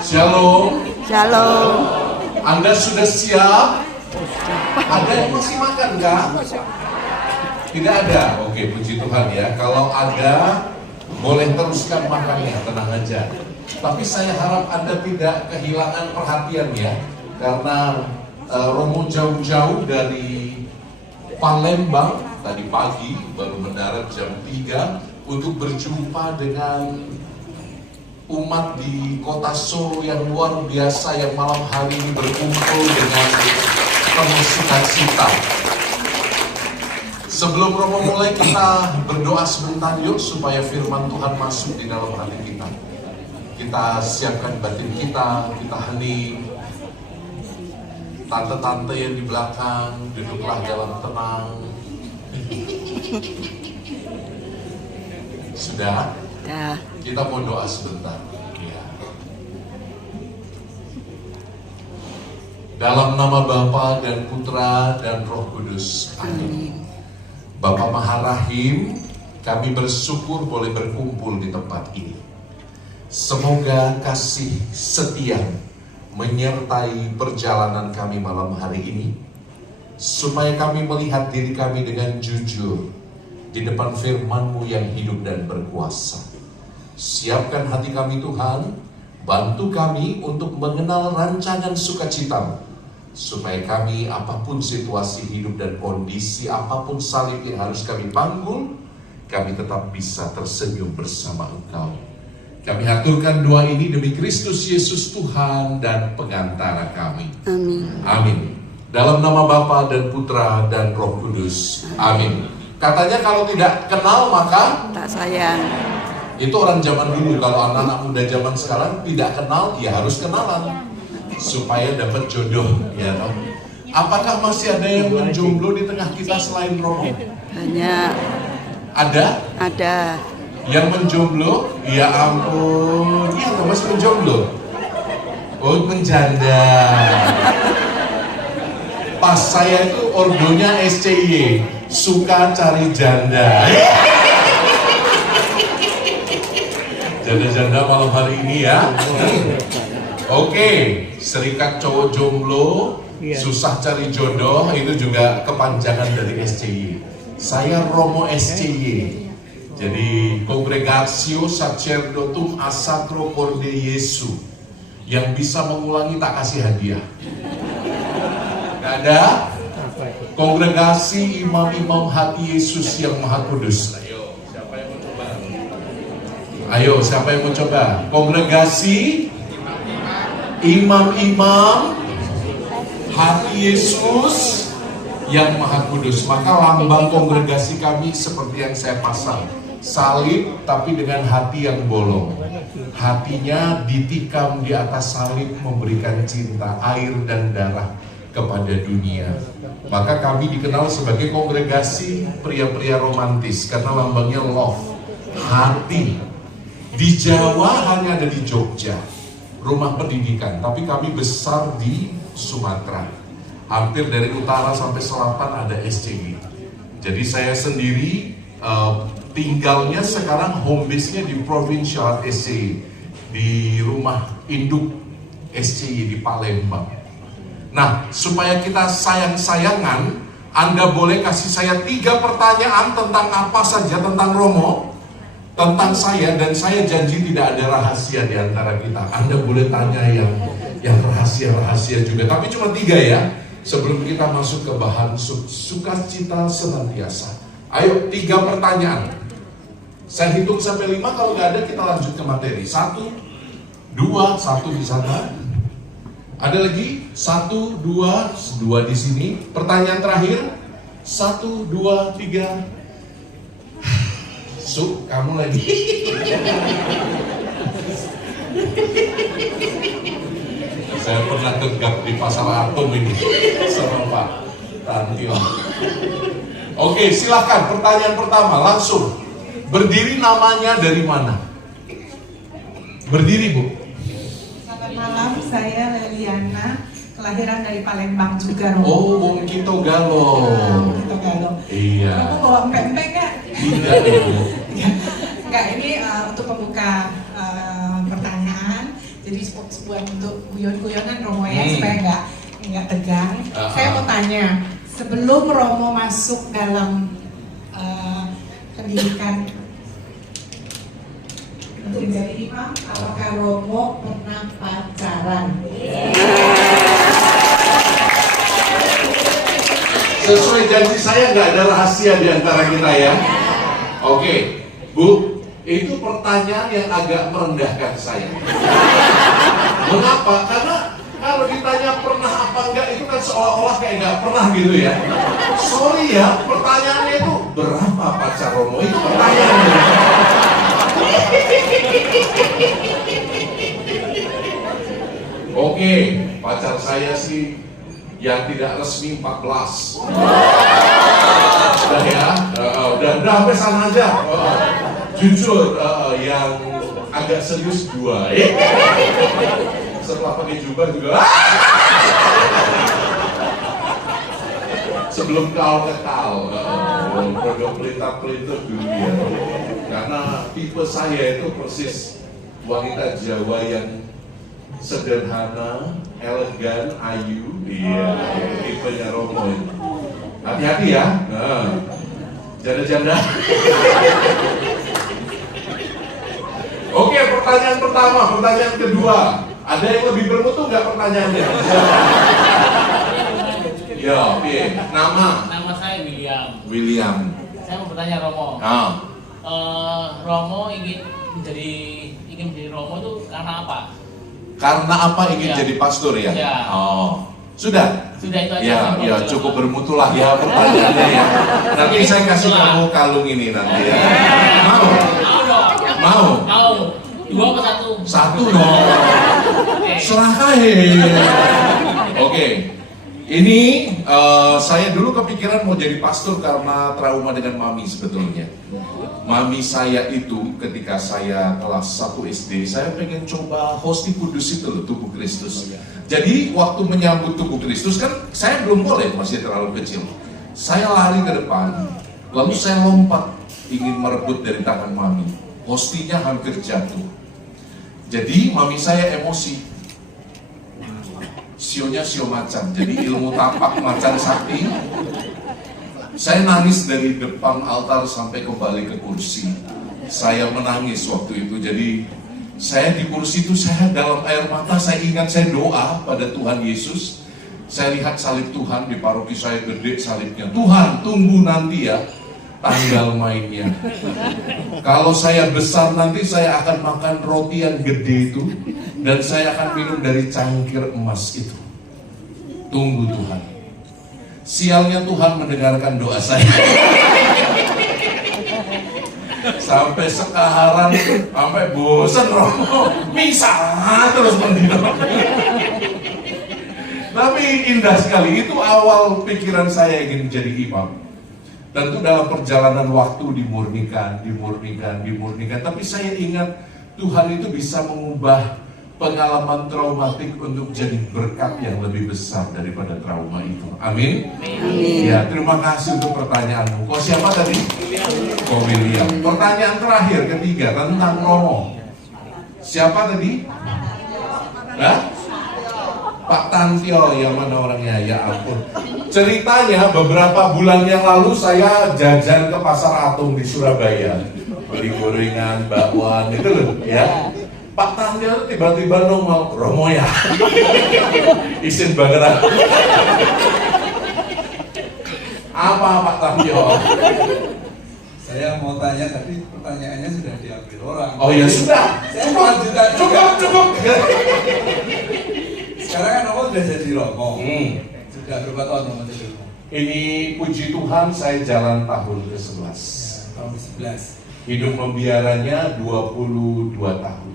Shalom. Shalom. Anda sudah siap? Ada yang masih makan kan? Tidak ada? Oke, puji Tuhan ya. Kalau ada, boleh teruskan makannya, tenang aja. Tapi saya harap Anda tidak kehilangan perhatian ya. Karena Romo jauh-jauh dari Palembang tadi pagi, baru mendarat jam 3 untuk berjumpa dengan umat di kota Solo yang luar biasa yang malam hari ini berkumpul dengan penuh sukacita. Sebelum Romo mulai, kita berdoa sebentar yuk supaya firman Tuhan masuk di dalam hati kita. Kita siapkan batin kita hening. Tante-tante yang di belakang, duduklah dalam tenang. Sudah? Dah. Kita mau doa sebentar. Ya. Dalam nama Bapa dan Putra dan Roh Kudus. Amin. Bapa Maha Rahim, kami bersyukur boleh berkumpul di tempat ini. Semoga kasih setia menyertai perjalanan kami malam hari ini, supaya kami melihat diri kami dengan jujur di depan firman-Mu yang hidup dan berkuasa. Siapkan hati kami Tuhan, bantu kami untuk mengenal rancangan sukacita-Mu, supaya kami apapun situasi hidup dan kondisi, apapun salib yang harus kami panggul, kami tetap bisa tersenyum bersama Engkau. Kami aturkan doa ini demi Kristus Yesus Tuhan dan pengantara kami. Amin. Amin. Dalam nama Bapa dan Putra dan Roh Kudus. Amin. Katanya kalau tidak kenal maka Tak sayang. itu orang zaman dulu. Kalau anak-anak muda zaman sekarang tidak kenal, ya harus kenalan supaya dapat jodoh. Ya, apakah masih ada yang menjomblo di tengah kita selain Romo? Banyak. Ada? Ada. Yang menjomblo? Ya ampun, iya masih menjomblo. Oh, menjanda. Pas saya itu ordonya SCY, suka cari janda. Janda-janda malam hari ini ya. Oke, serikat cowok jomblo, susah cari jodoh, itu juga kepanjangan dari SCY. Saya Romo SCY. Jadi Congregatio Sacerdotum a Sacro Corde Jesu. Yang bisa mengulangi tak kasih hadiah. Gak ada? Kongregasi imam-imam hati Yesus yang Maha Kudus. Ayo, siapa yang mau coba? Kongregasi imam-imam hati Yesus yang Maha Kudus. Maka lambang kongregasi kami seperti yang saya pasang, salib tapi dengan hati yang bolong. Hatinya ditikam di atas salib memberikan cinta, air dan darah kepada dunia. Maka kami dikenal sebagai kongregasi pria-pria romantis karena lambangnya love, hati. Di Jawa hanya ada di Jogja, rumah pendidikan, tapi kami besar di Sumatera. Hampir dari utara sampai selatan ada SCY. Jadi saya sendiri tinggalnya sekarang home base-nya di Provincial SCY, di rumah induk SCY di Palembang. Nah, supaya kita sayang-sayangan, Anda boleh kasih saya 3 pertanyaan tentang apa saja, tentang Romo, tentang saya, dan saya janji tidak ada rahasia di antara kita. Anda boleh tanya yang rahasia-rahasia juga, tapi cuma 3 ya, sebelum kita masuk ke bahan sukacita senantiasa. Ayo, 3 pertanyaan. Saya hitung sampai 5, kalau nggak ada kita lanjut ke materi. 1, 2, 1 di sana. Ada lagi? 1, 2, 2 di sini. Pertanyaan terakhir. 1, 2, 3. Su, kamu lagi. Saya pernah gegap di pasar Atom ini sama Pak Tantio. Oke, silakan pertanyaan pertama langsung. Berdiri namanya dari mana? Berdiri, Bu. Selamat malam, saya Leliana, kelahiran dari Palembang juga. Romo. Oh, Bung Kito Galo. Kito Galo. Iya. Kamu bawa empek-empek nggak? Tidak, Ibu. Enggak, ini untuk pembuka pertanyaan. Jadi buat untuk guyon-guyonan Romo ya, supaya nggak tegang. Saya mau tanya, sebelum Romo masuk dalam pendidikan untuk menjadi imam, apakah Romo pernah pacaran? Sesuai janji saya nggak ada rahasia di antara kita ya. Oke, Bu, itu pertanyaan yang agak merendahkan saya. Mengapa? Karena kalau ditanya pernah apa enggak itu kan seolah-olah kayak nggak pernah gitu ya. Sorry ya, pertanyaannya itu berapa pacar Romo? Itu pertanyaannya. Oke, pacar saya sih yang tidak resmi 14. Udah ya, udah sampai sana aja. Jujur, yang agak serius 2. Setelah pakai jubah juga. Sebelum kekal, produk pelita-pelita dulu ya. Karena tipe saya itu persis wanita Jawa yang sederhana, elegan, ayu. Iya, tipenya Romo itu. Hati-hati ya, janda-janda. Oke, pertanyaan pertama, pertanyaan kedua. Ada yang lebih bermutu nggak pertanyaannya? Ya, oke. Nama saya William. William. Saya mau bertanya Romo. Romo ingin menjadi Romo itu karena apa? Karena apa ingin Ya. jadi pastor ya? Ya. Oh, sudah. Sudah itu aja. Ya, Romo. ya cukup bermutu lah ya pertanyaannya ya. Nanti saya kasih kamu kalung ini nanti ya. Mau? Mau dong. Mau? Mau. 2 apa 1? Satu dong. Oke. Serahkan. Oke. Ini saya dulu kepikiran mau jadi pastor karena trauma dengan mami sebetulnya. Mami saya itu ketika saya kelas 1 SD, saya pengen coba hosti kudus itu loh, tubuh Kristus. Jadi waktu menyambut tubuh Kristus kan saya belum boleh, masih terlalu kecil. Saya lari ke depan, lalu saya lompat ingin merebut dari tangan mami. Hostinya hampir jatuh. Jadi mami saya emosi. Sionya sio macan, jadi ilmu tapak macan sakti. Saya nangis dari depan altar sampai kembali ke kursi. Saya menangis waktu itu. Jadi saya di kursi itu, saya dalam air mata, saya ingat saya doa pada Tuhan Yesus. Saya lihat salib Tuhan di paroki saya, gede salibnya. Tuhan, tunggu nanti ya tanggal mainnya. Kalau saya besar nanti saya akan makan roti yang gede itu, dan saya akan minum dari cangkir emas itu. Tunggu Tuhan. Sialnya Tuhan mendengarkan doa saya. Sampai sekarang, sampai bosan Romo, misa terus mendino. Tapi indah sekali, itu awal pikiran saya ingin menjadi imam. Tentu dalam perjalanan waktu dimurnikan. Tapi saya ingat Tuhan itu bisa mengubah pengalaman traumatik untuk jadi berkat yang lebih besar daripada trauma itu. Amin. Amin. Ya, terima kasih untuk pertanyaanmu. Kok siapa tadi? Kok William. Pertanyaan terakhir, ketiga, tentang Romo. Siapa tadi? Hah? Pak Tantio, yang mana orangnya? Ya ampun. Ceritanya beberapa bulan yang lalu saya jajan ke Pasar Atung di Surabaya, beli gorengan, bakwan, itu loh, ya. Pak Tantio tiba-tiba nongol, Romo ya. Isin bangeran. Apa Pak Tantio? Saya mau tanya, tapi pertanyaannya sudah diambil orang. Oh ya sudah. Saya mau lanjutkan. Cukup. Sekarang kan Romo sudah jadi Romo. Sudah berapa tahun Romo jadi Romo? Ini puji Tuhan saya jalan tahun ke-11. Ya, tahun ke-11. Hidup membiaranya 22 tahun.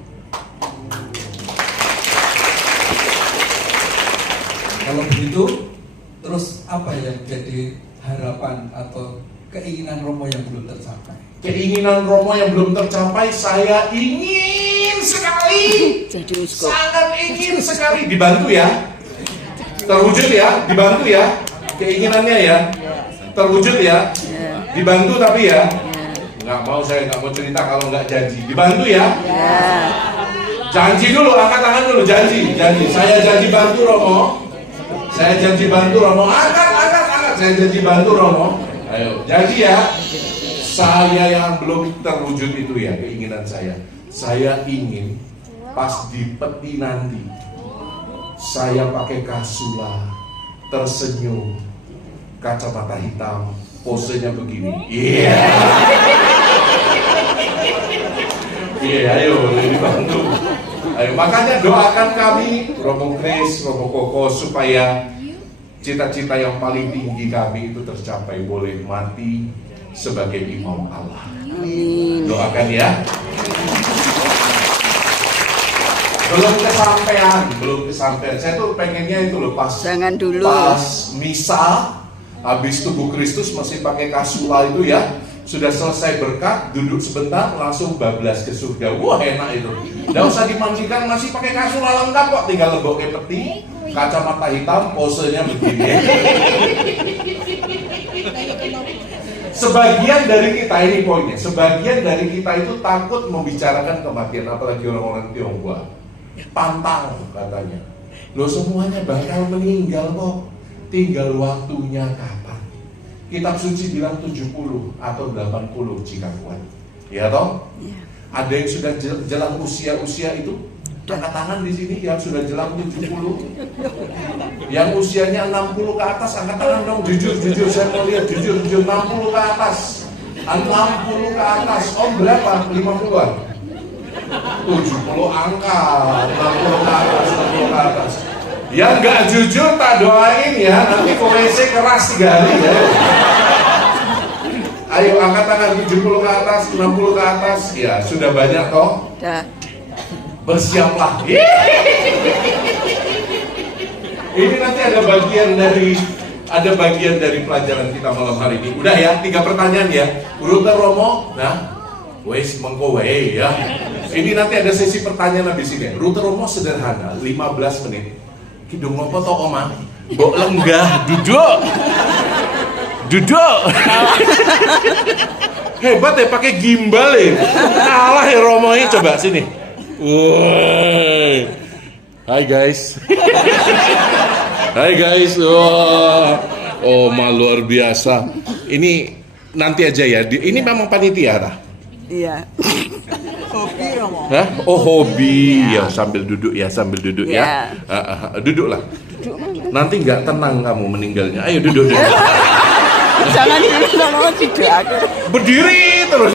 Kalau begitu, terus apa yang jadi harapan atau keinginan Romo yang belum tercapai? Keinginan Romo yang belum tercapai, saya ingin sekali, Jadi uskop. sangat ingin sekali dibantu ya. Terwujud ya, dibantu ya. Keinginannya ya, terwujud ya. Dibantu tapi ya. Nggak mau, saya nggak mau cerita kalau nggak janji. Dibantu ya. Janji dulu, angkat tangan dulu, janji. Saya janji bantu Romo. Saya janji bantu Romo. Angkat. Saya janji bantu Romo. Ayo, janji ya. Saya yang belum terwujud itu ya keinginan saya. Saya ingin pas di peti nanti saya pakai kasula, tersenyum, kacamata hitam, posenya begini. Iya. Iya, ayo dibantu. Ayo, makanya doakan kami, Romo Kris, Romo Koko, supaya cita-cita yang paling tinggi kami itu tercapai, boleh mati sebagai imam Allah. Amin. Doakan ya. Belum kesampaian. Saya tuh pengennya itu loh pas. Jangan dulu. Pas misa, habis tubuh Kristus masih pakai kasula itu ya. Sudah selesai berkat, duduk sebentar, langsung bablas ke surga. Wah, enak itu. Nggak usah dimandikan, masih pakai kasula lengkap kok. Tinggal lebok ke peti, kacamata hitam, posenya begini. Sebagian dari kita, ini poinnya, sebagian dari kita itu takut membicarakan kematian, apalagi orang-orang Tionghoa. Pantang katanya. Loh, semuanya bakal meninggal kok. Tinggal waktunya kapan. Kitab suci bilang 70 atau 80 jika kuat. Ya toh? Ya. Ada yang sudah jelang usia itu? Angkat tangan di sini yang sudah jelang 70. Yang usianya 60 ke atas, angkat tangan dong. Jujur saya mau lihat, jujur 60 ke atas. 60 ke atas. Om berapa? 50-an? 70 angka, 60 ke atas, 60 ke atas. Yang nggak jujur tak doain ya, nanti ke WC keras 3 hari ya. Ayo angkat tangan 70 ke atas, 60 ke atas. Ya sudah banyak toh. Dah. Bersiaplah. Ini nanti ada bagian dari pelajaran kita malam hari ini. Udah ya, 3 pertanyaan ya. Urutan Romo, nah, wes mengkowe ya. Ini nanti ada sesi pertanyaan habis ini. Rute Romo sederhana, 15 menit. Kidung ngopo to oma? Mbok lenggah, duduk. Hebat ya, pakai gimbal ya. Kalah ya Romo ini, coba sini. Woi. Hai guys. Wah. Oh, luar biasa. Ini nanti aja ya. Ini memang panitia Rah? Iya. Hobi Romo. Hah? Oh, hobi. Ya, sambil duduk ya. Ya. Duduklah. Duduk mana? Nanti nggak tenang kamu meninggalnya. Ayo duduk. Jangan dulu Romo, tidak aku. Berdiri terus.